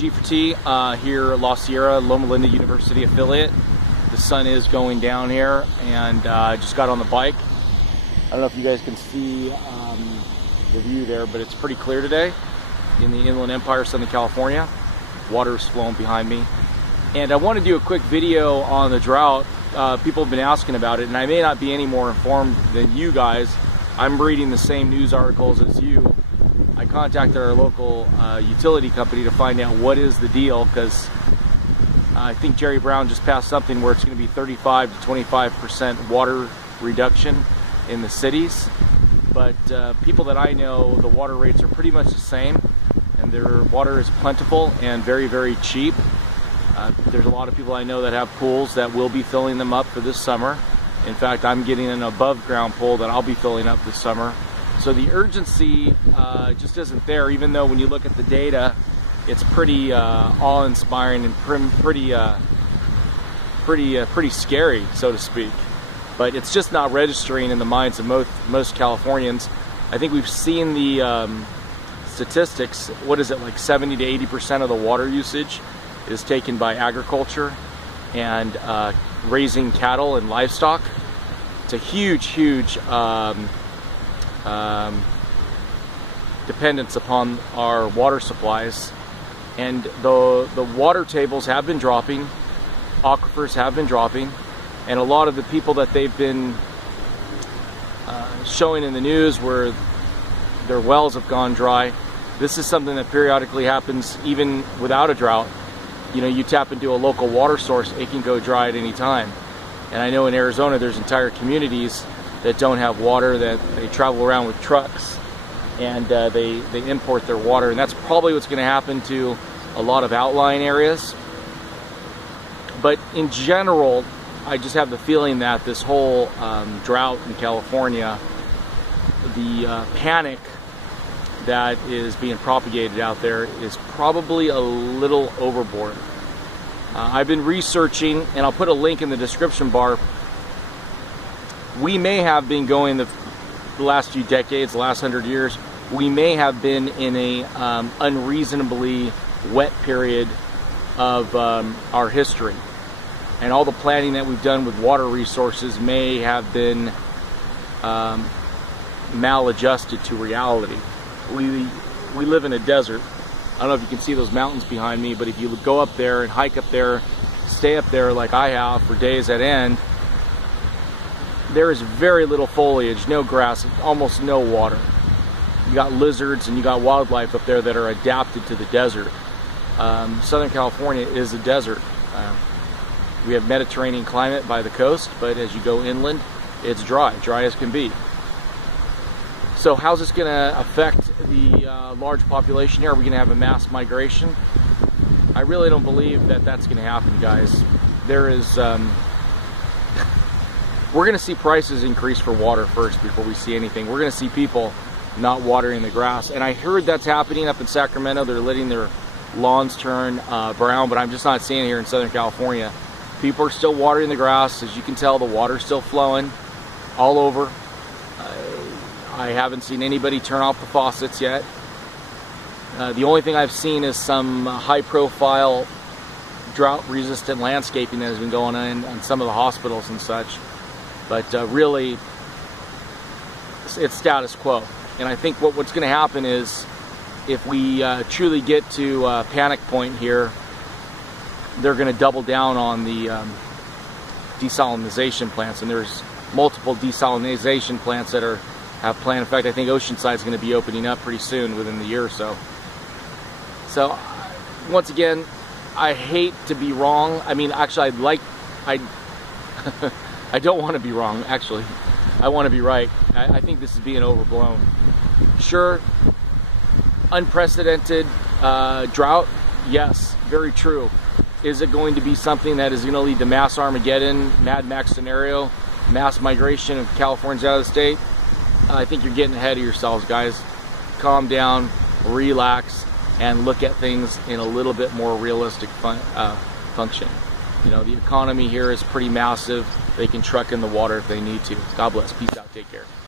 G4T here at La Sierra, Loma Linda University affiliate. The sun is going down here, and I just got on the bike. I don't know if you guys can see the view there, but it's pretty clear today in the Inland Empire, Southern California. Water is flowing behind me. And I want to do a quick video on the drought. People have been asking about it, and I may not be any more informed than you guys. I'm reading the same news articles as you. I contacted our local utility company to find out what is the deal, because I think Jerry Brown just passed something where it's going to be 35 to 25% water reduction in the cities. But people that I know, the water rates are pretty much the same, and their water is plentiful and very, very cheap. There's a lot of people I know that have pools that will be filling them up for this summer. In fact, I'm getting an above ground pool that I'll be filling up this summer. So the urgency just isn't there, even though when you look at the data, it's pretty awe-inspiring and pretty scary, so to speak. But it's just not registering in the minds of most Californians. I think we've seen the statistics. What is it, like 70 to 80% of the water usage is taken by agriculture and raising cattle and livestock. It's a huge dependence upon our water supplies, and the water tables have been dropping, aquifers have been dropping, and a lot of the people that they've been showing in the news where their wells have gone dry, this is something that periodically happens even without a drought. You know, you tap into a local water source, it can go dry at any time. And I know in Arizona there's entire communities that don't have water, that they travel around with trucks, and they import their water, and that's probably what's going to happen to a lot of outlying areas. But in general, I just have the feeling that this whole drought in California, the panic that is being propagated out there is probably a little overboard. I've been researching, and I'll put a link in the description bar. We may have been going the last few decades, the last 100 years, we may have been in a unreasonably wet period of our history. And all the planning that we've done with water resources may have been maladjusted to reality. We live in a desert. I don't know if you can see those mountains behind me, but if you go up there and hike up there, stay up there like I have for days at end, there is very little foliage, no grass, almost no water. You got lizards and you got wildlife up there that are adapted to the desert. Southern California is a desert. We have Mediterranean climate by the coast, but as you go inland, it's dry as can be. So how's this going to affect the large population here? Are we going to have a mass migration? I really don't believe that that's going to happen, guys. There is... we're going to see prices increase for water first before we see anything. We're going to see people not watering the grass. And I heard that's happening up in Sacramento. They're letting their lawns turn brown, but I'm just not seeing it here in Southern California. People are still watering the grass. As you can tell, the water's still flowing all over. I haven't seen anybody turn off the faucets yet. The only thing I've seen is some high-profile drought-resistant landscaping that has been going on in some of the hospitals and such. But really, it's status quo. And I think what's going to happen is, if we truly get to a panic point here, they're going to double down on the desalination plants. And there's multiple desalination plants that have planned. In fact, I think Oceanside is going to be opening up pretty soon, within the year or so. So, once again, I hate to be wrong. I mean, actually, I don't want to be wrong, actually. I want to be right. I think this is being overblown. Sure, unprecedented drought, yes, very true. Is it going to be something that is going to lead to mass Armageddon, Mad Max scenario, mass migration of Californians out of the state? I think you're getting ahead of yourselves, guys. Calm down, relax, and look at things in a little bit more realistic function. You know, the economy here is pretty massive. They can truck in the water if they need to. God bless. Peace out. Take care.